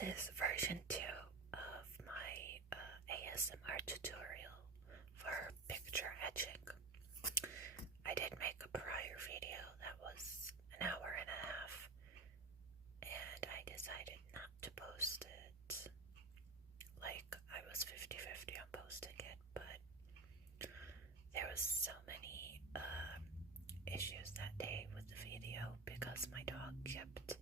This is version 2 of my ASMR tutorial for picture etching. I did make a prior video that was an hour and a half, and I decided not to post it. Like, I was 50-50 on posting it, but there was so many issues that day with the video because my dog kept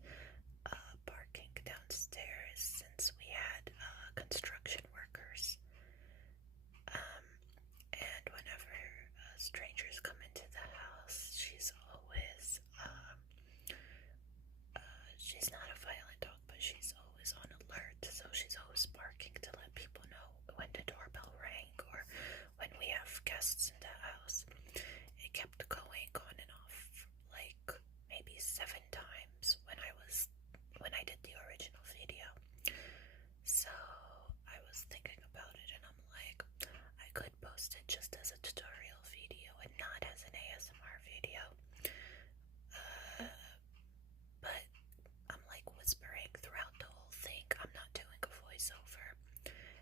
barking downstairs since we had construction workers. And whenever strangers come into the house, she's not a violent dog, but she's always on alert. So she's always barking to let people know when the doorbell rang or when we have guests in the house. It kept going on and off like maybe 7 times when I did the original video. So I was thinking about it and I'm like, I could post it just as a tutorial video and not as an ASMR video. But I'm like whispering throughout the whole thing. I'm not doing a voiceover.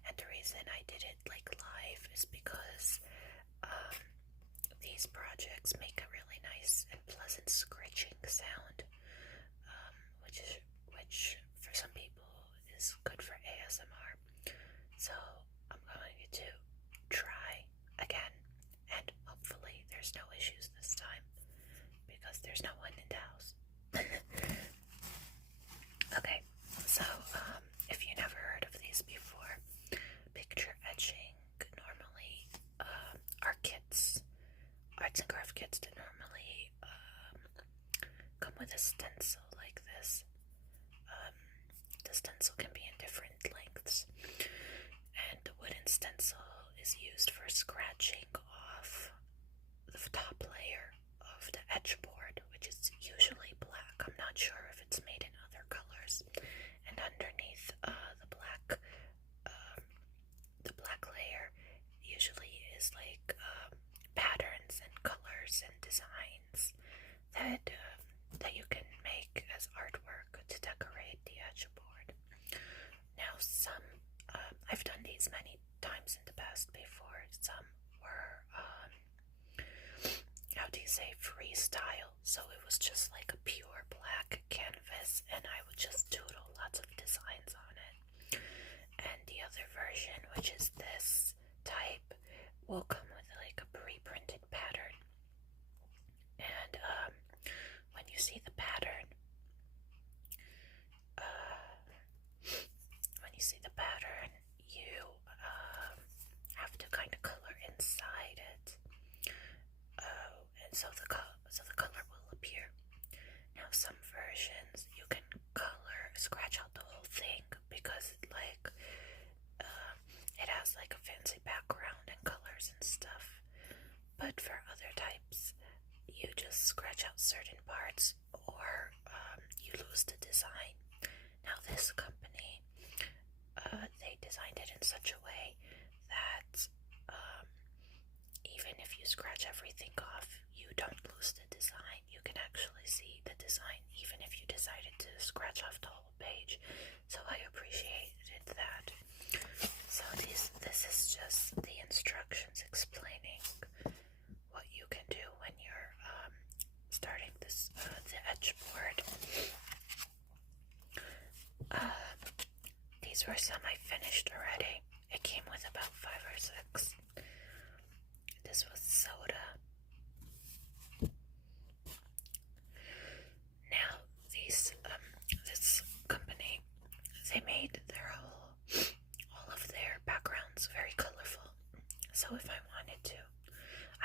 And the reason I did it like live is because these projects make a really nice and pleasant scratching sound, which for some people is good for ASMR. So I'm going to try again, and hopefully there's no issues this time because there's no one in the house. Okay, so if you never heard of these before, picture etching normally are kits, arts and craft kits that normally come with a stencil like this. The stencil can be in different lengths, and the wooden stencil is used for scratching off the top layer of the etch board, which is usually black. I'm not sure if it's made in other colors. And underneath the black layer usually is like patterns and colors and designs that you can make as artwork to decorate the etch board. Now, I've done these many times in the past before. Some were how do you say, freestyle, so it was just like a pure black canvas and I would just doodle lots of designs on it. And the other version, which is this type, will come with like a pre-printed pattern. And when you see the pattern, you have to kind of color inside it, and so the color will appear. Now, some versions you can scratch out the whole thing because it has like a fancy background and colors and stuff. But for other types, you just scratch out certain parts or you lose the design. Now, this company, they designed it in such a way that even if you scratch everything off, you don't lose the design. You can actually see the design even if you decided to scratch off the whole page. So I appreciated that. So this is just the instructions explaining what you can do when you're starting the etch board. These were some I finished already. It came with about 5 or 6. This was soda. Now, this company, they made all of their backgrounds very colorful. So if I wanted to,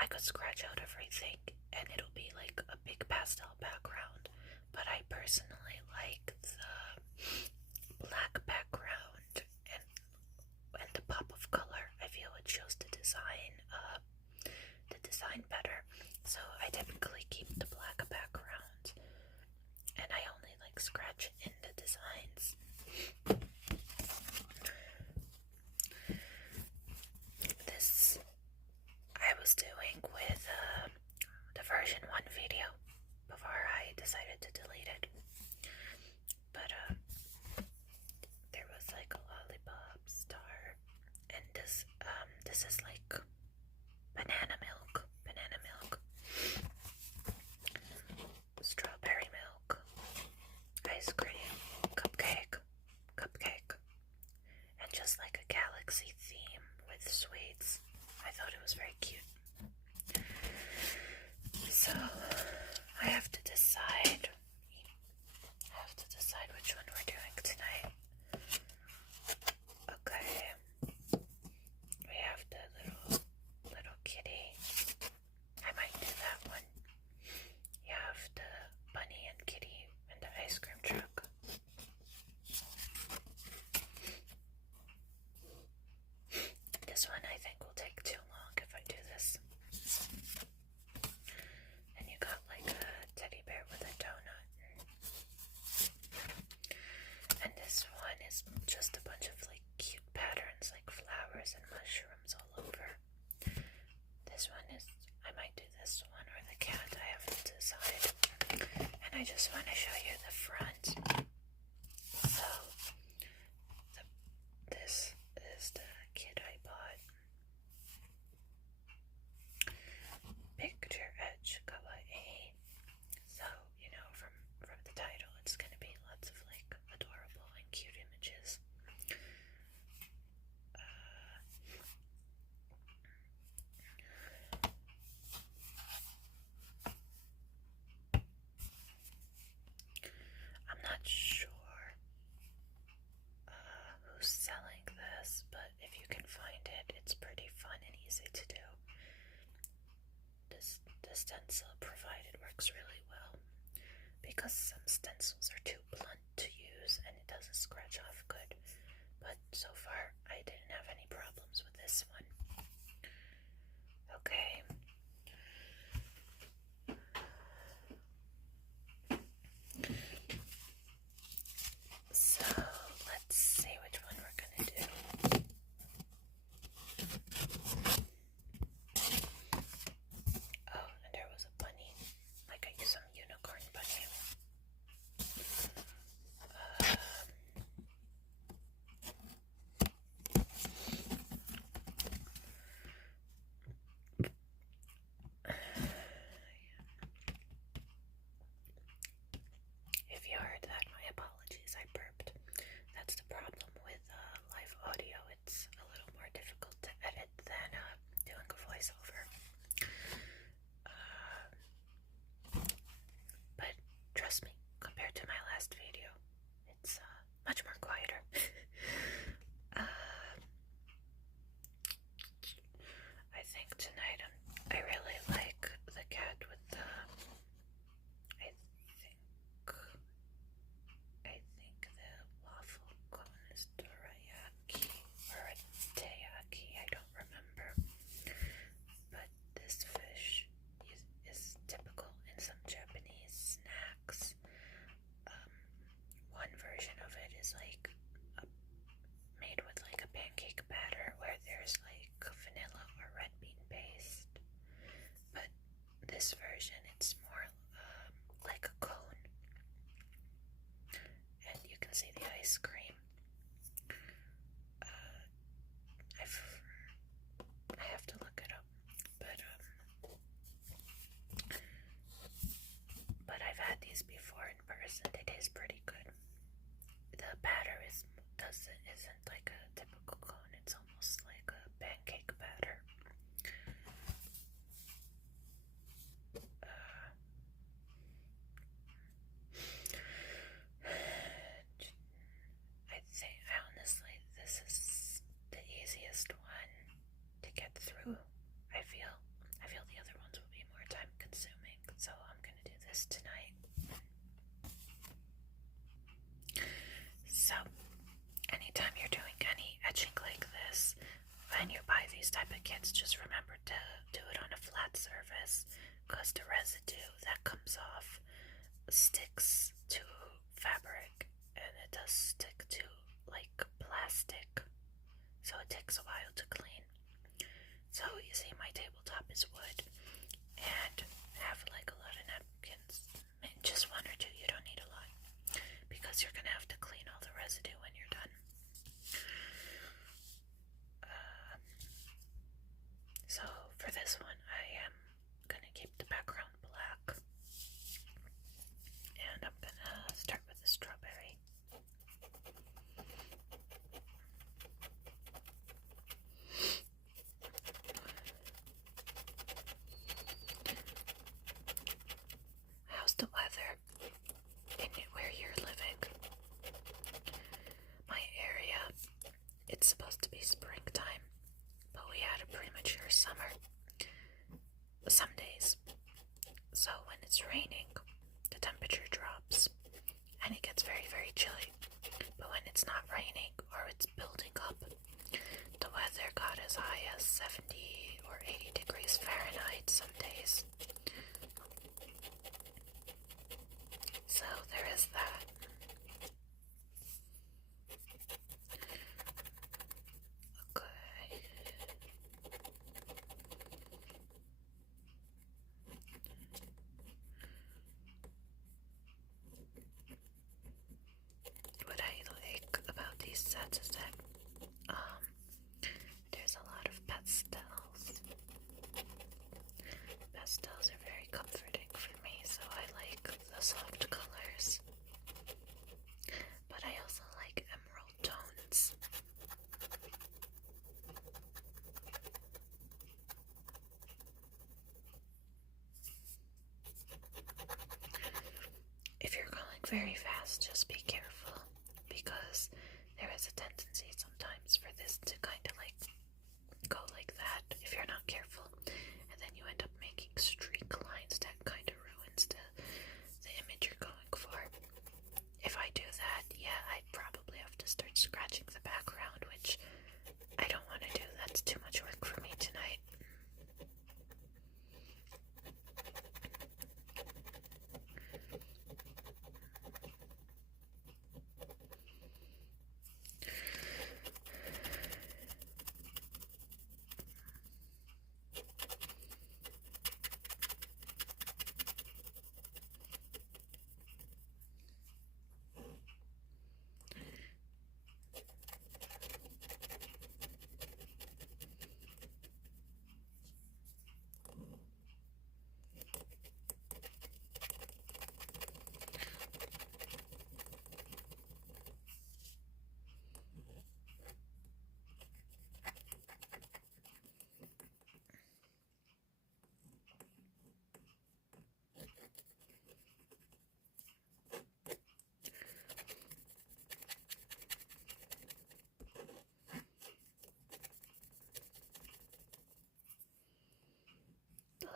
I could scratch out everything and it'll be like a big pastel background. But I personally like the black background and the pop of color. I feel it shows the design better. So I typically keep the black background and I only scratch in the designs. This I was doing with the version 1 video before I decided to delete it. But there So I have to decide. Which one we're doing tonight. Okay. We have the little kitty. I might do that one. You have the bunny and kitty and the ice cream truck. This one I think will take too long if I do this. And you got like a teddy bear with a donut. And this one is just a bunch of like cute patterns like flowers and mushrooms all over. This one is, I might do this one or the cat, I have to decide. And I just want to show you the front. So, this is the kit I bought. Picture Edge Kawaii. So, you know, from the title, it's going to be lots of like adorable and cute images. I'm not sure who's selling this, but if you can find it, it's pretty fun and easy to do. The stencil provided works really well because some stencils are too blunt to use and it doesn't scratch off good. But so far, I didn't have any problems with this one. Okay. So, let's see which one we're gonna do. Oh, and there was a bunny. Like I used some unicorn bunny. If you heard that, my apologies, I burped. That's the problem with live audio. It's a little more difficult to edit than doing a voiceover. But trust me, compared to my last video, it's much more quieter. I think tonight I really like the cat with the I think the waffle cone is dorayaki or a teaki, I don't remember. But this fish is typical in some Japanese snacks. One version of it is like made with like a pancake batter where there's like vanilla or red bean paste. But this version, it's more like a cone. And you can see the ice cream. I have to look it up, but I've had these before in person. They taste pretty good. The batter isn't like a typical cone. It's almost like a pancake batter. I think honestly this is the easiest one to get through. I feel the other ones will be more time consuming, so I'm gonna do this tonight. So anytime you're doing any etching like this and you buy these type of kits, just remember to do it on a flat surface because the residue that comes off sticks to fabric and it does stick to like plastic, so it takes a while to clean. So you see my tabletop is wood and I have like a lot of napkins, just one or two, you don't need a lot because you're gonna have to clean all the residue when you're done. So for this one I am gonna keep the background black and I'm gonna start with the strawberry. raining, the temperature drops and it gets very, very chilly. But when it's not raining or it's building up, the weather got as high as 70 or 80 degrees Fahrenheit some days. So there is that. Okay. What I like about these sets is that there's a lot of pastels. Pastels are very comforting for me, so I like the soft colors. But I also like emerald tones. If you're going very fast, just be careful, because there is a tendency sometimes for this to kind of like go like that if you're not careful, and then you end up making streak lines that kind of ruins the image you're going for. If I do that, yeah, I'd probably have to start scratching the background, which I don't want to do. That's too much work for me tonight.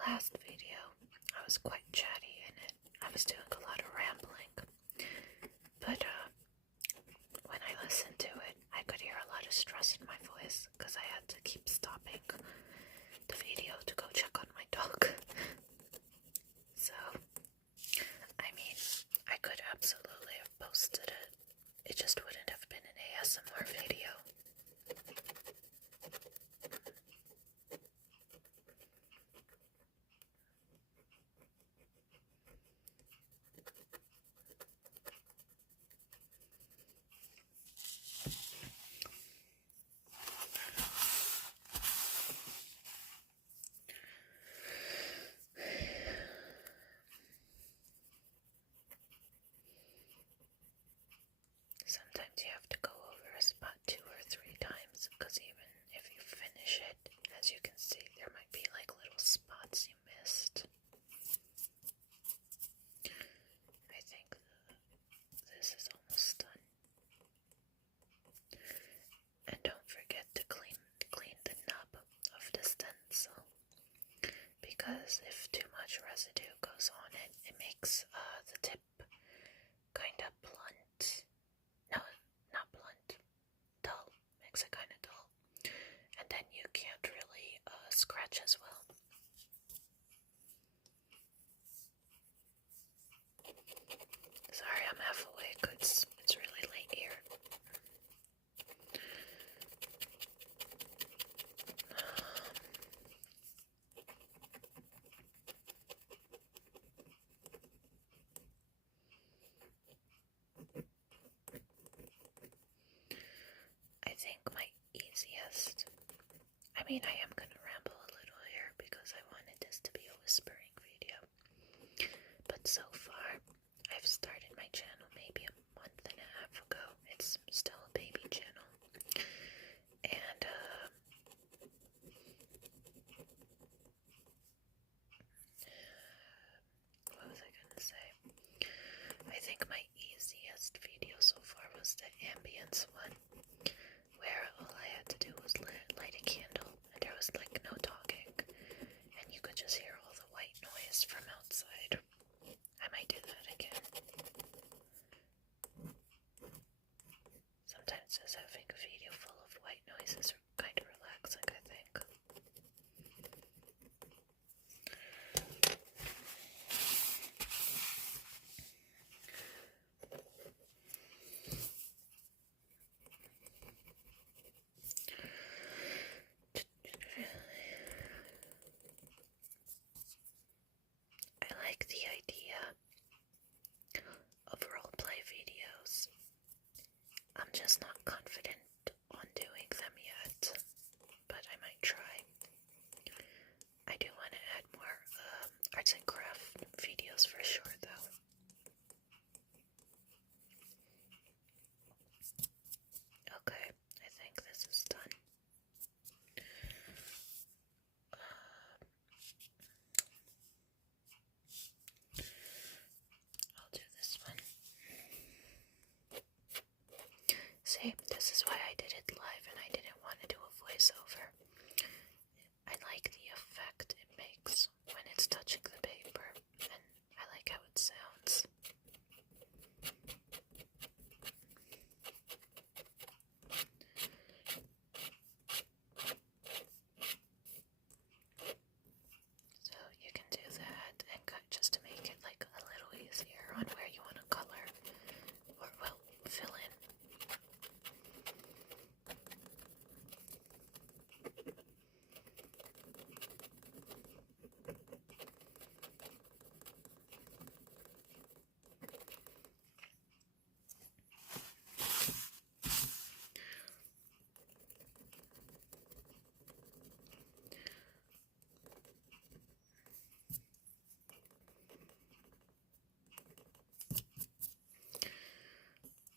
Last video, I was quite chatty in it. I was doing a lot of rambling. But when I listened to it, I could hear a lot of stress in my voice because I had to keep stopping the video to go check on my dog. So, I mean, I could absolutely have posted it. It just wouldn't have been an ASMR video. Sometimes you have to go over a spot 2 or 3 times, because even if you finish it, as you can see, there might be like little spots you missed. I think this is almost done. And don't forget to clean the nub of the stencil, because if too much residue goes on it, it makes the tip kind of blunt. No, not blunt. Dull. Makes it kind of dull. And then you can't really scratch as well. Sorry, I'm half awake. It's really late here. I think my easiest, I mean, I am gonna ramble a little here because I wanted this to be a whispering video, but so far I've started my channel maybe a month and a half ago. It's still a baby channel, and what was I gonna say? I think my easiest video so far was the ambience one, where all I had to do was light a candle, and there was like no talking, and you could just hear all the white noise from outside. voiceover. I like the effect it makes when it's touching the paper, and I like how it sounds. So you can do that and cut just to make it like a little easier on where you want to color or, well, fill in.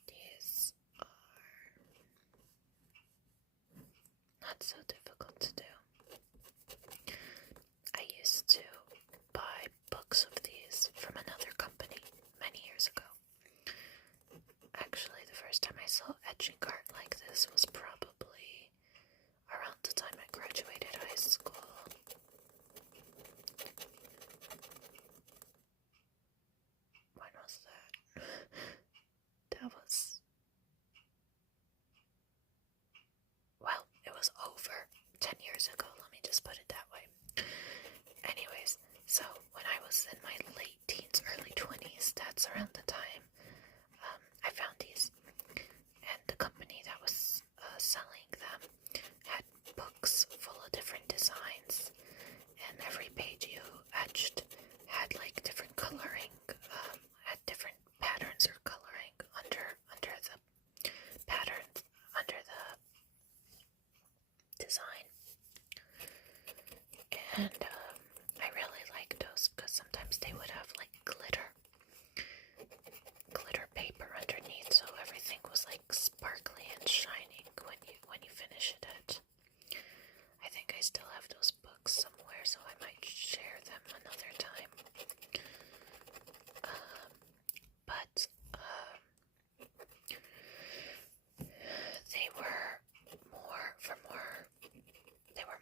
These are not so difficult to do. I used to buy books of these from another company many years ago. Actually, the first time I saw etching art like this was probably around the time I graduated high school. When was that? That was... well, it was over 10 years ago, let me just put it that way. Anyways, so when I was in my late teens, early 20s, that's around the time I found these. And the company that was selling them had books full of different designs, and every page you etched had like different coloring, had different patterns or coloring under the pattern, under the design. And I really liked those because sometimes they would have like glitter paper underneath, so everything was like sparkly and shining when you finish it. I think I still have those books somewhere, so I might share them another time. But they were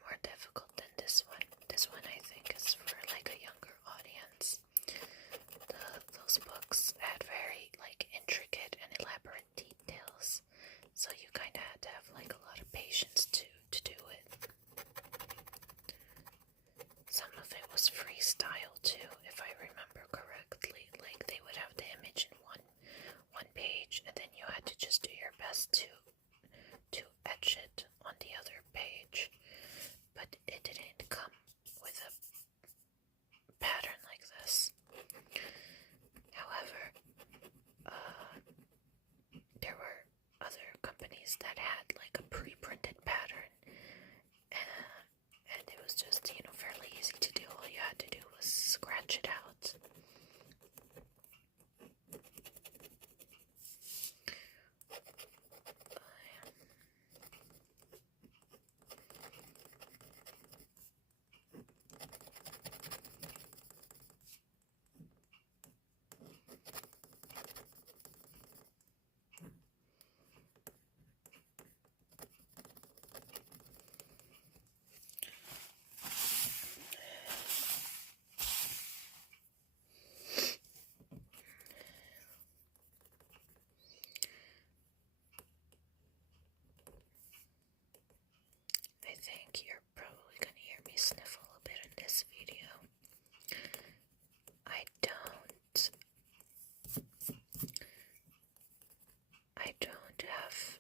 more difficult than this one. This one I think is for like a younger audience. Those books had very like intricate and elaborate details, so you kind of had to have like a lot of patience to do it. Some of it was freestyle too, if I remember correctly. Like they would have the image in one page, and then you had to just do your best to etch it on the other page. But it didn't come with a pattern like this. However, there were other companies that had like a pre-printed pattern, and it was just, fairly easy to do. All you had to do was scratch it out. I think you're probably going to hear me sniffle a bit in this video. I don't have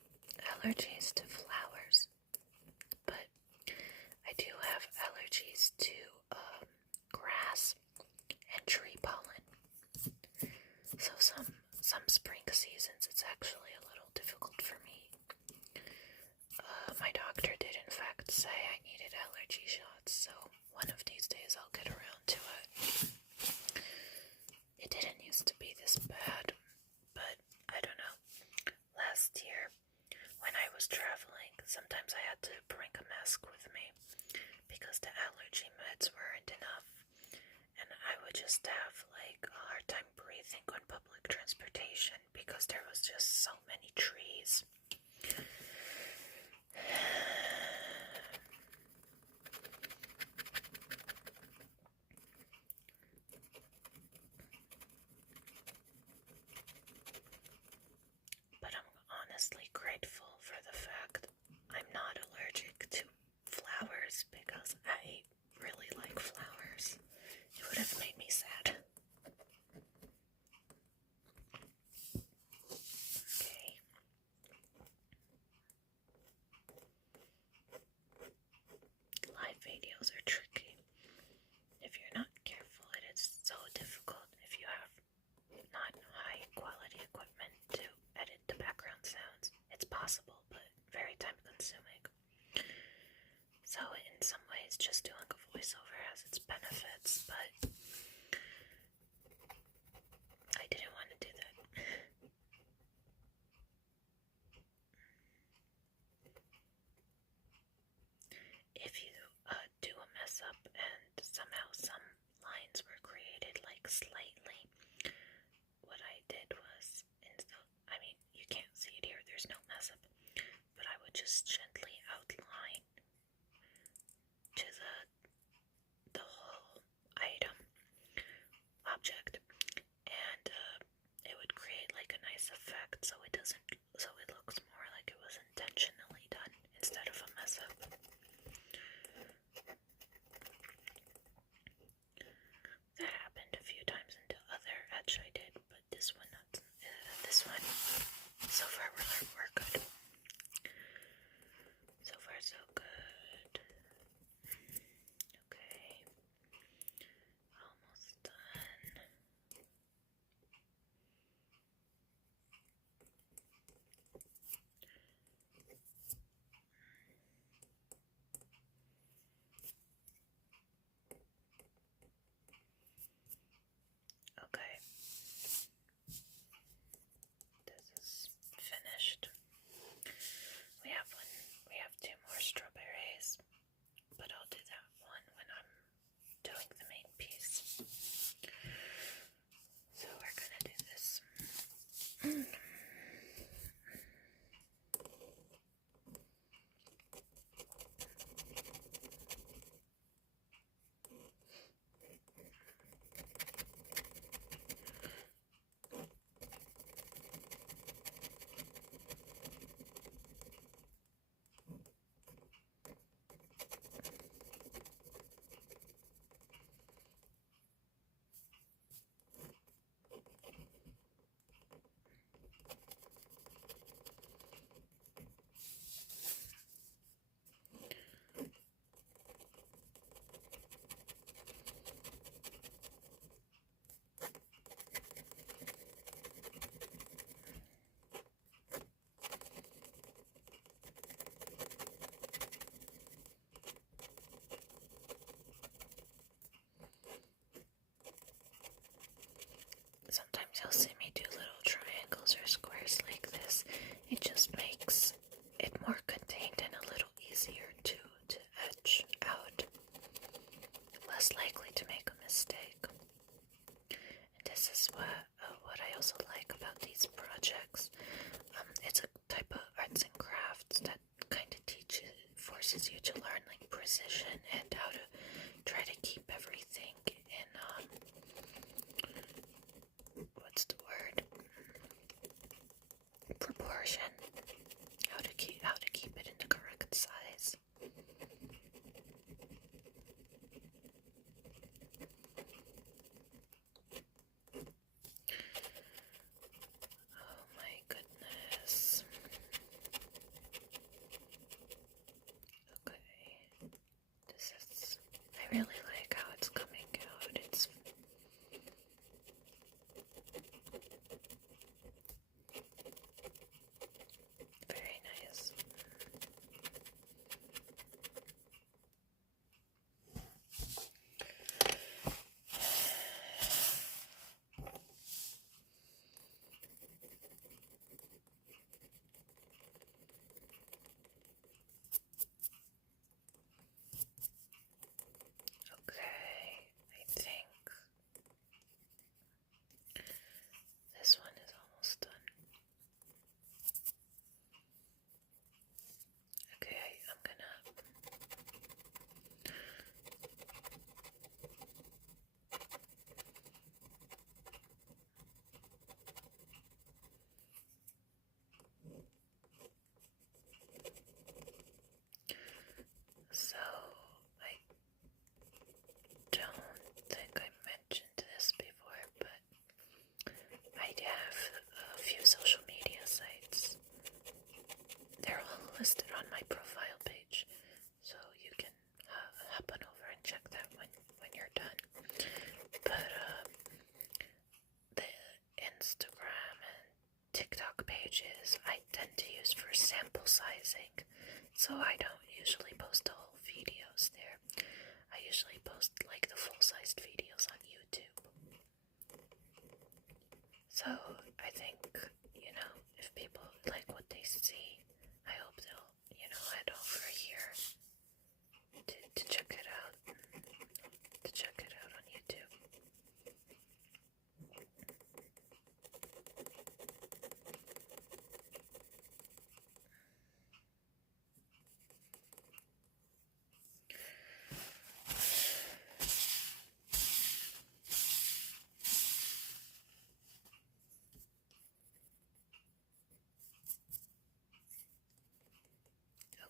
allergies to flowers, but I do have allergies to grass and tree pollen. So some spring seasons it's actually a little difficult for me. My doctor did in fact say I needed allergy shots, so one of these days I'll get around to it. It didn't used to be this bad, but I don't know. Last year, when I was traveling, sometimes I had to bring a mask with me because the allergy meds weren't enough, and I would just have like a hard time breathing on public transportation because there was just so many trees. less likely to make a mistake. And this is what I also like about these projects. It's a type of arts and crafts that kind of forces you to learn like precision and how to try to keep everything in what's the word? Proportion. How to keep it in the correct size. Oh my goodness. Okay. I really like how it's coming out. It's very nice. Okay, I think this one is almost done. Okay, I'm gonna so I don't think I mentioned this before, but I have a few social media sites. They're all listed on my profile page, so you can hop on over and check that when you're done. But the Instagram and TikTok pages I tend to use for sample sizing, so I don't usually post the whole videos there. I usually post like the full-sized videos on YouTube. So I think, if people like what they see, I hope they'll, head over here to check it out. To check it out on YouTube.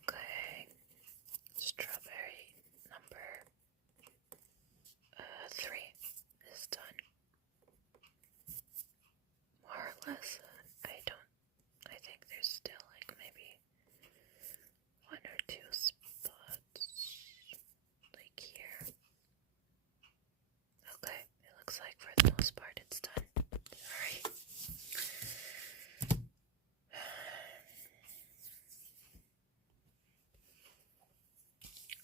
Okay, strawberry number 3 is done. More or less. I think there's still like maybe 1 or 2 spots like here. Okay, it looks like for the most part it's done. Alright.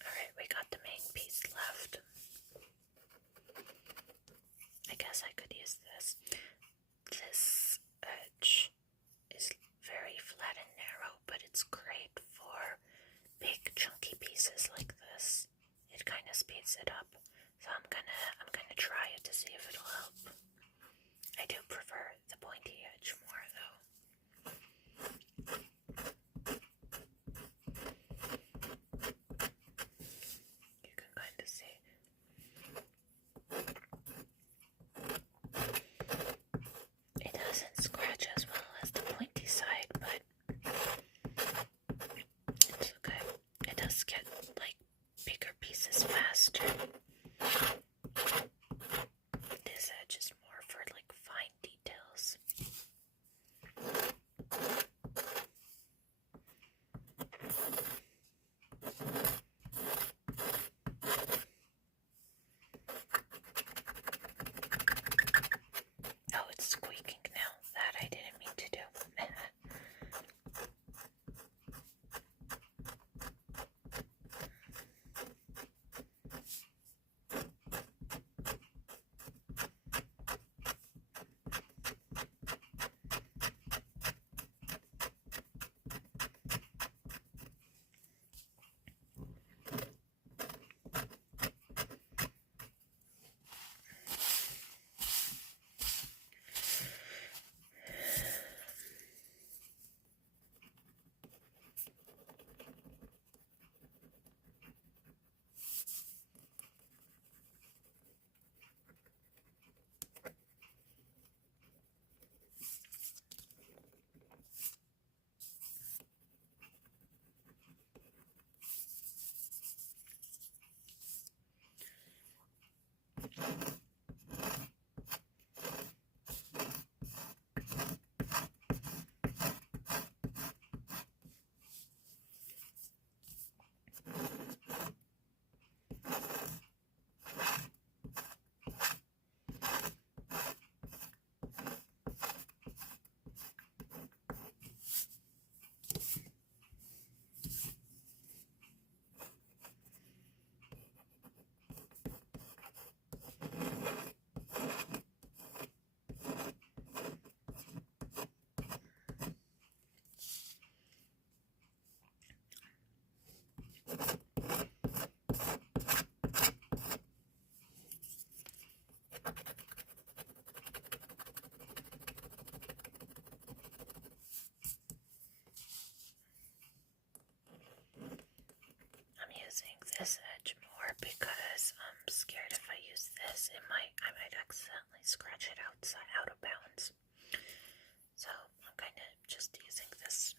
Alright, we got the main piece left. I guess I could use this. This edge is very flat and narrow, but it's great for big chunky pieces like this. It kind of speeds it up. So I'm gonna try it to see if it'll help. I do prefer the pointy edge more though. You can kind of see. It doesn't scratch as well as the pointy side, but it's okay. It does get like bigger pieces faster. This edge is more for like fine details. Oh, it's squeaking now. That I didn't mean to do. Using this edge more because I'm scared if I use this, I might accidentally scratch it out of bounds. So I'm kind of just using this.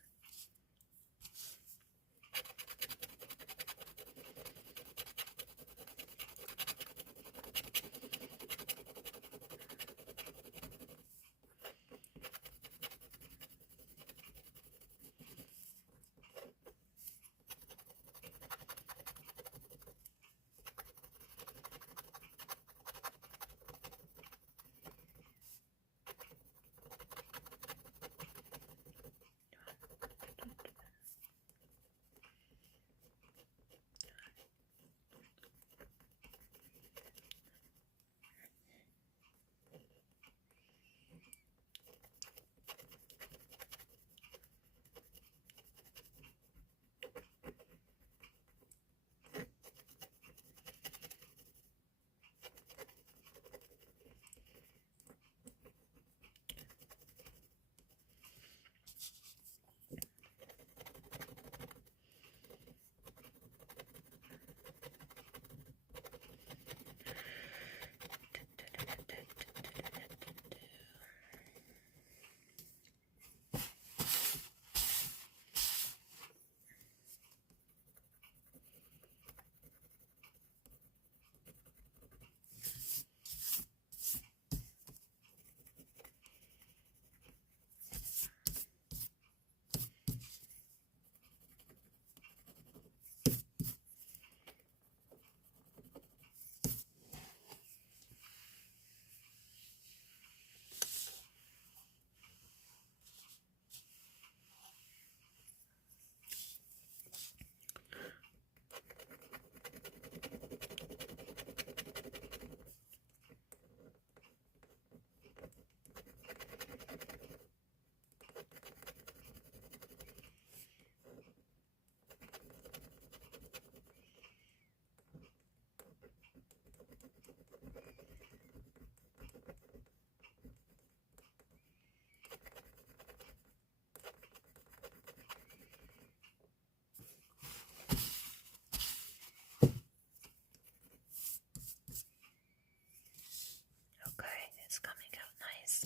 It's coming out nice.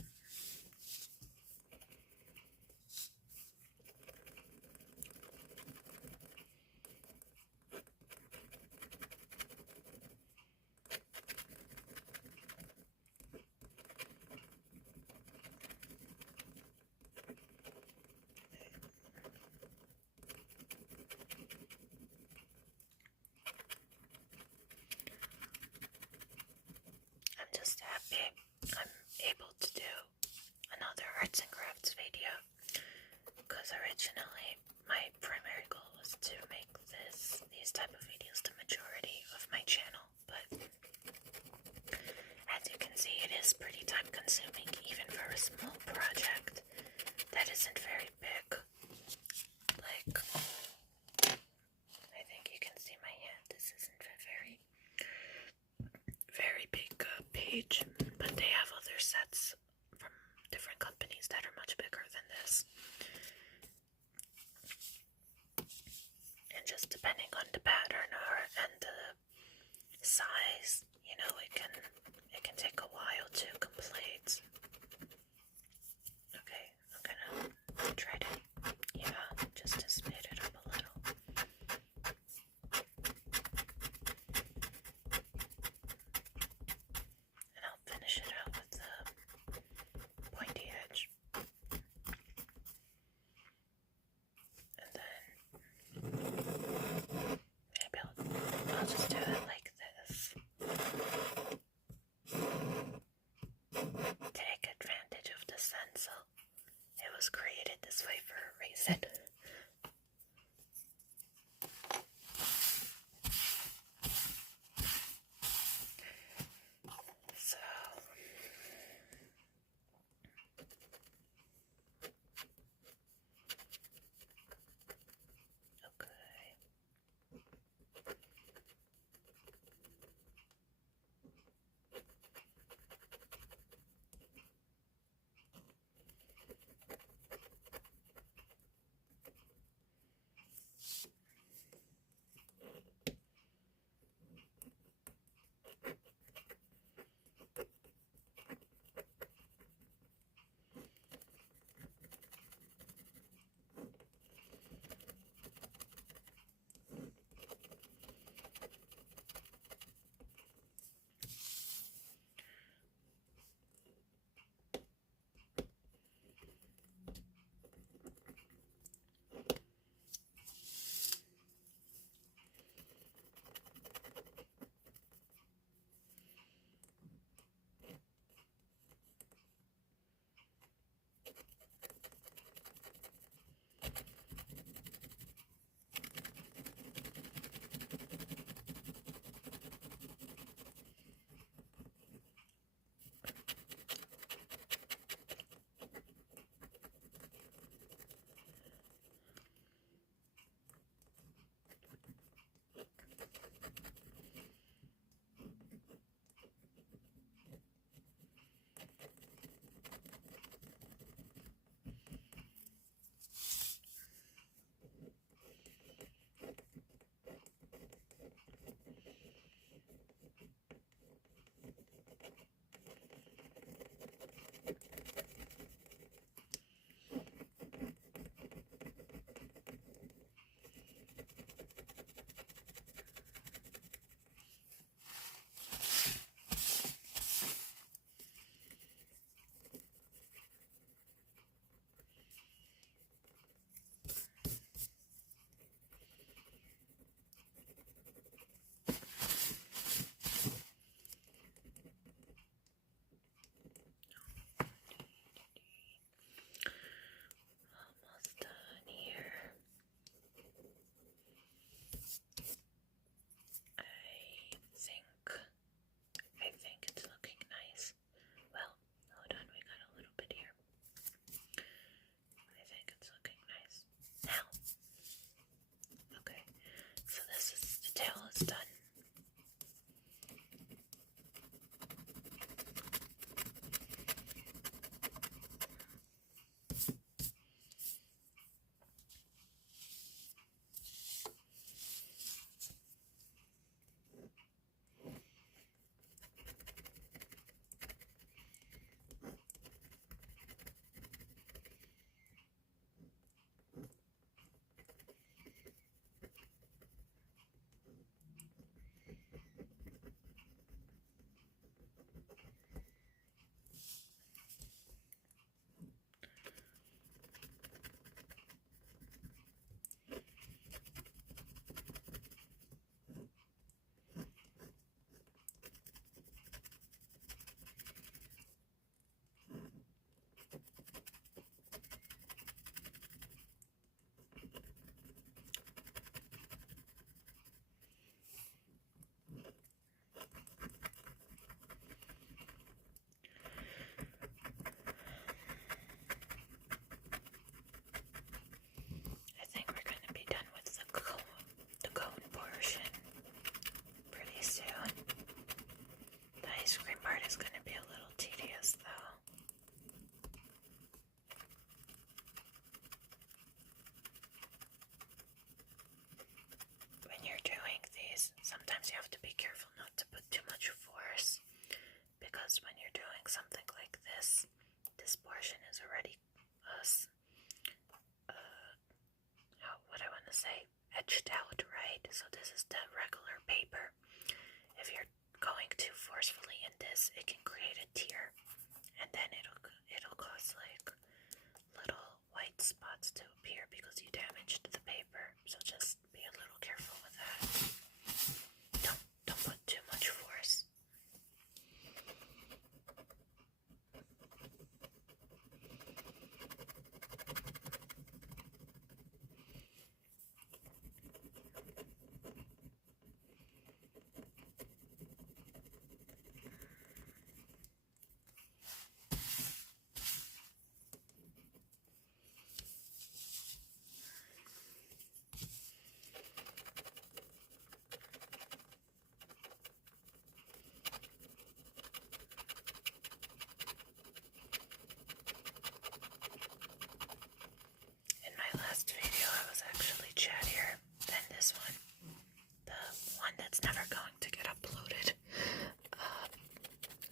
I'm just happy I'm able to do another arts and crafts video, because originally my primary goal was to make these type of videos the majority of my channel, but as you can see, it is pretty time consuming even for a small project that isn't very big. Like, I think you can see my hand. This isn't a very big page, but they have other sets from different companies that are much bigger than this. And just depending on the pattern and the size, you know, it can take a while to complete. Okay, I'm gonna try to, just to speed it up a little.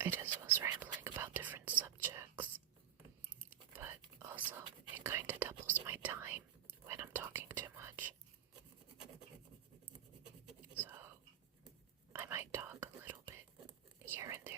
I just was rambling about different subjects, but also it kind of doubles my time when I'm talking too much. So I might talk a little bit here and there.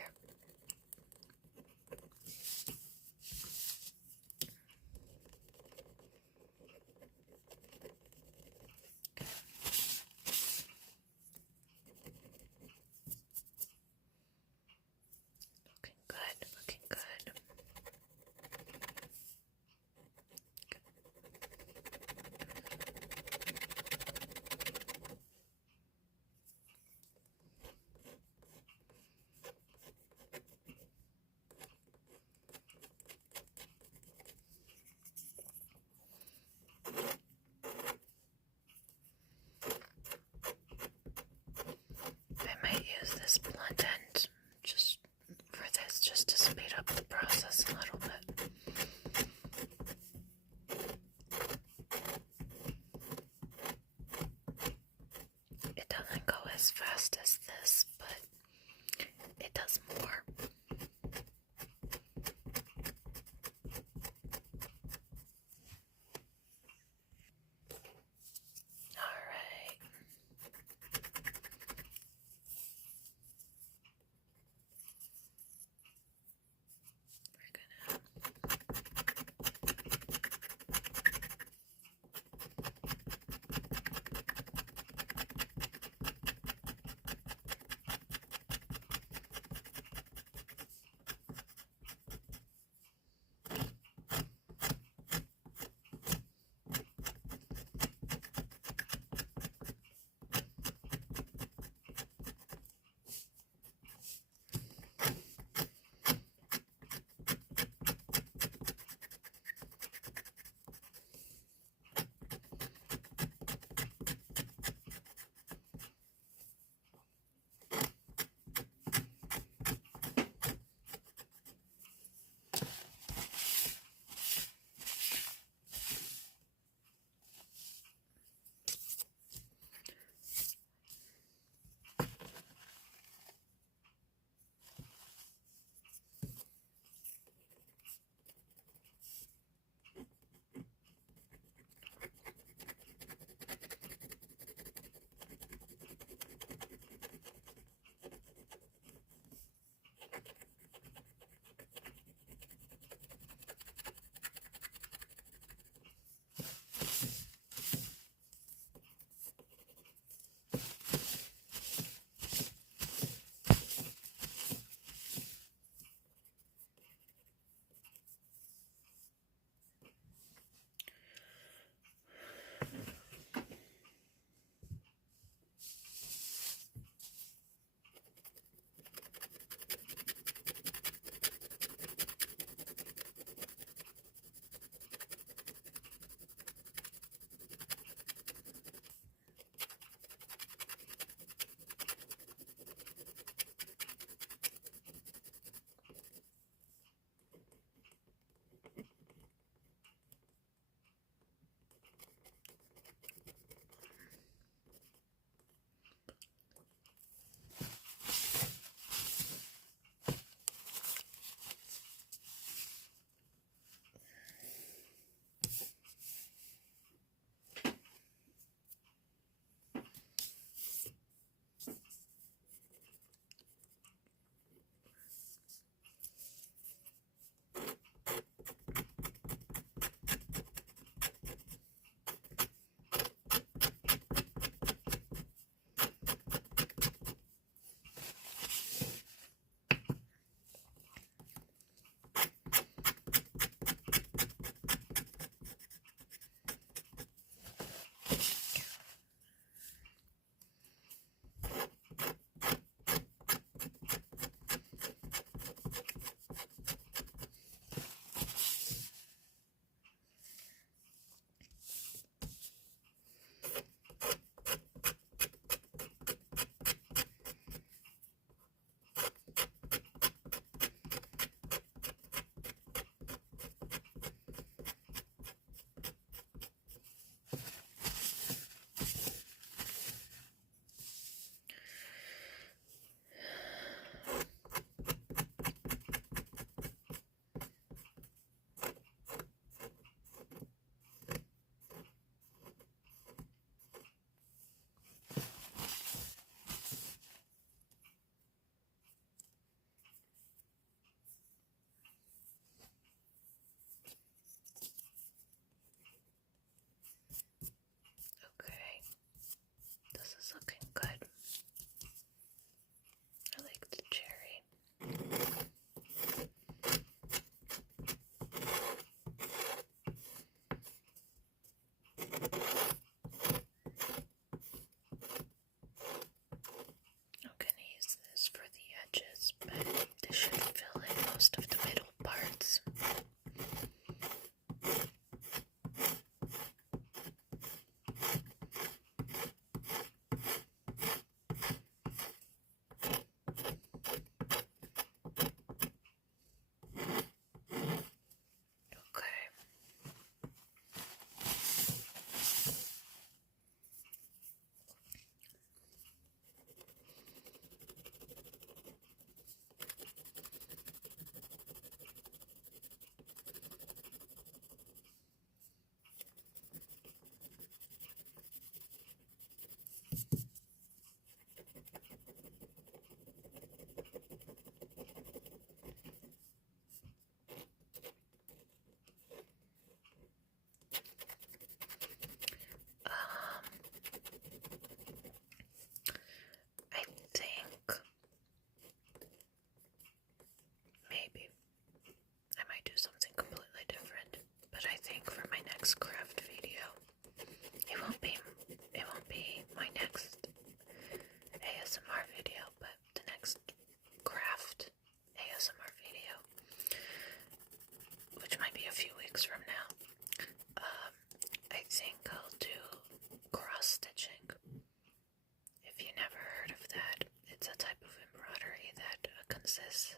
axis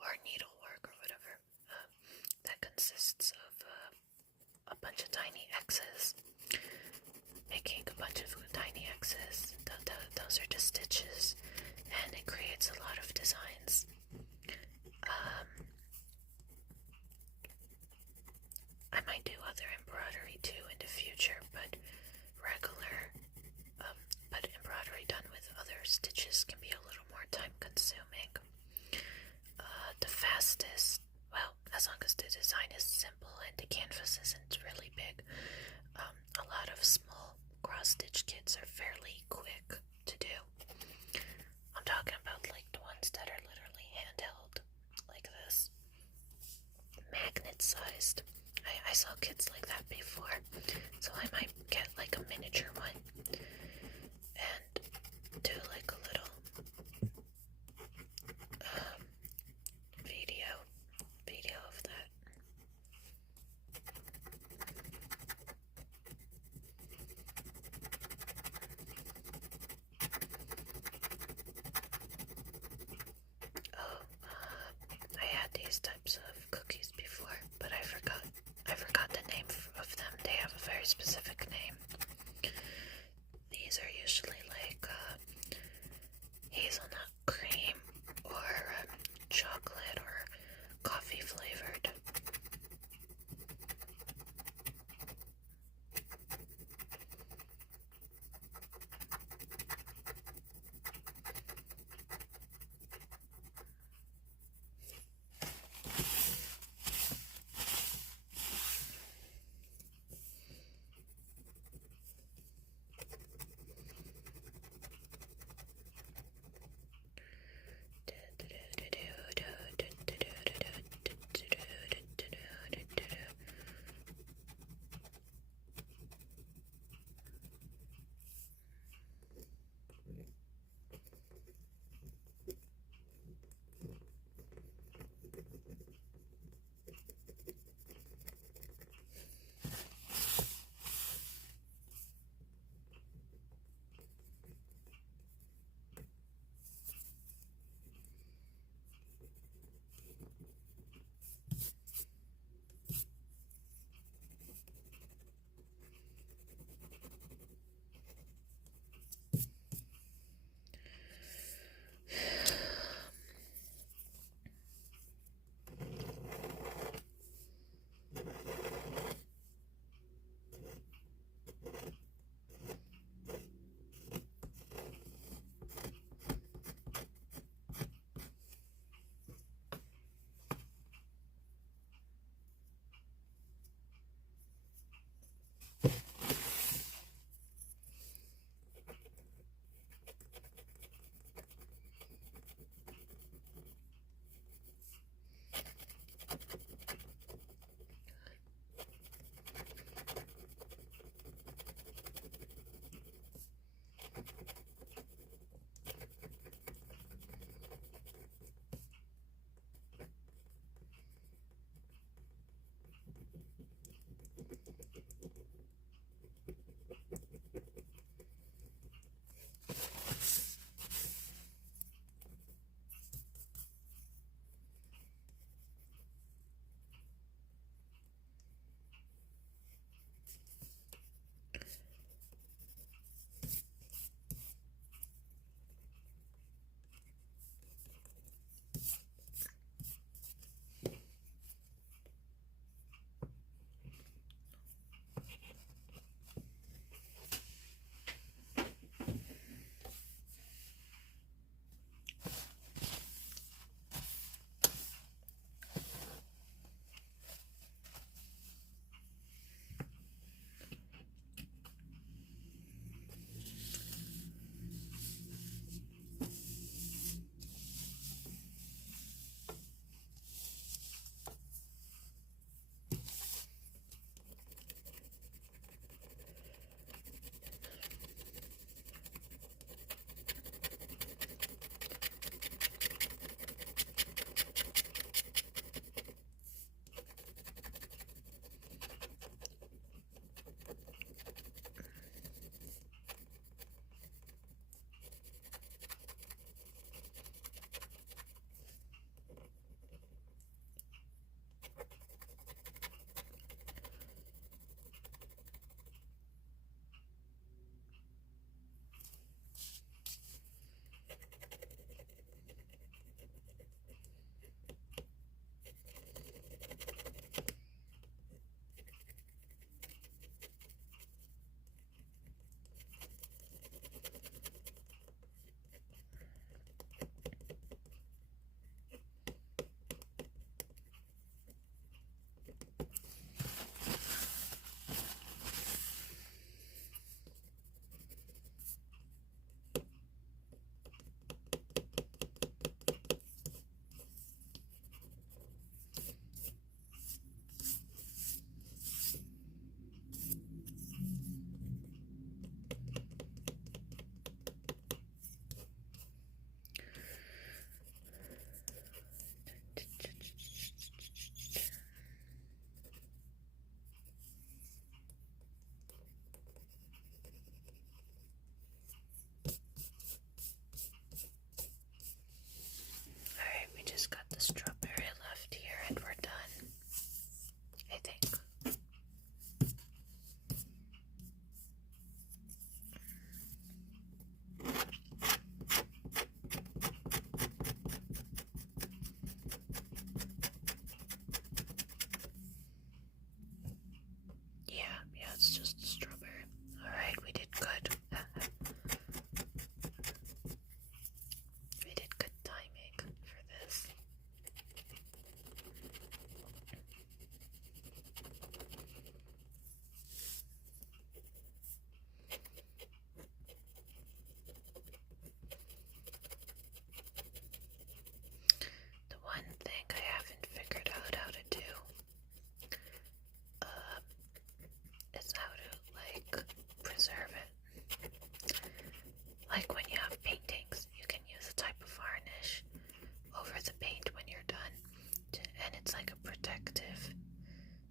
or needlework or whatever that consists of a bunch of tiny X's, making a bunch of tiny X's. Those are just stitches, and it creates a lot of designs. I might do other embroidery too in the future, but embroidery done with other stitches can be a little more time consuming. The fastest, well, as long as the design is simple and the canvas isn't really big, a lot of small cross-stitch kits are fairly quick to do. I'm talking about like the ones that are literally handheld, like this, magnet-sized. I saw kits like that before, so I might get like a miniature one and do like a little video of that. I had these types of cookies before, but I forgot the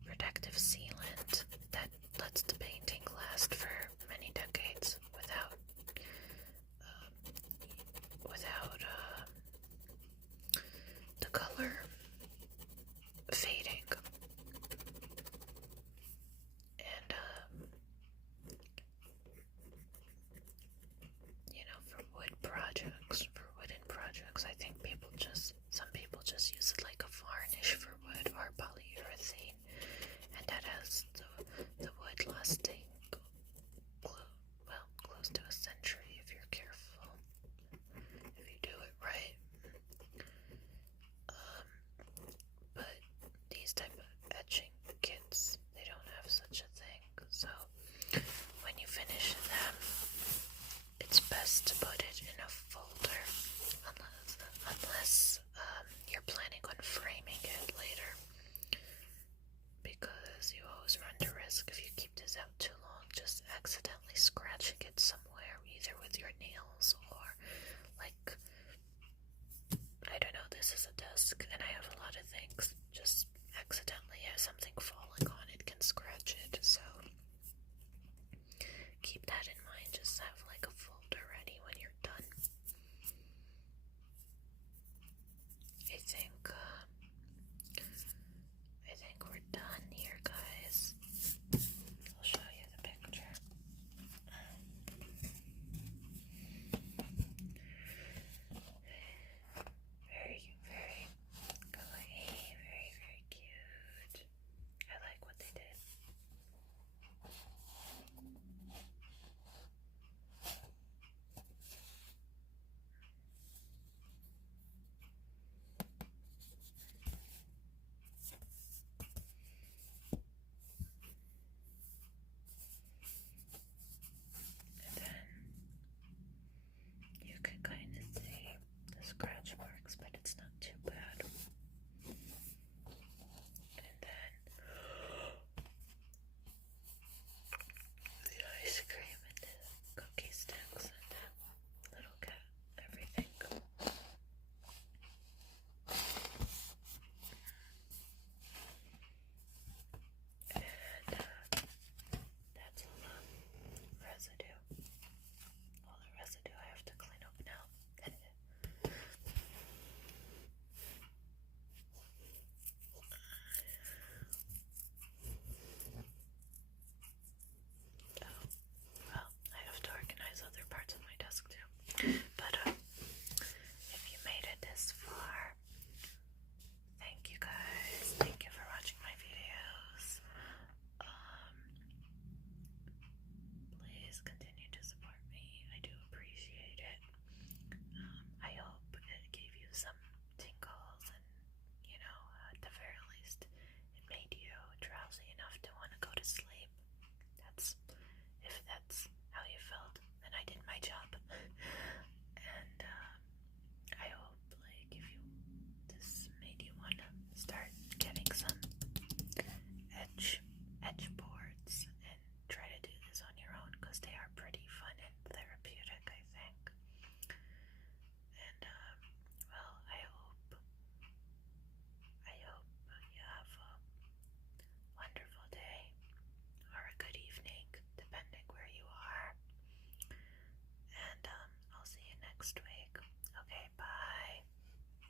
protective sealant that lets the paint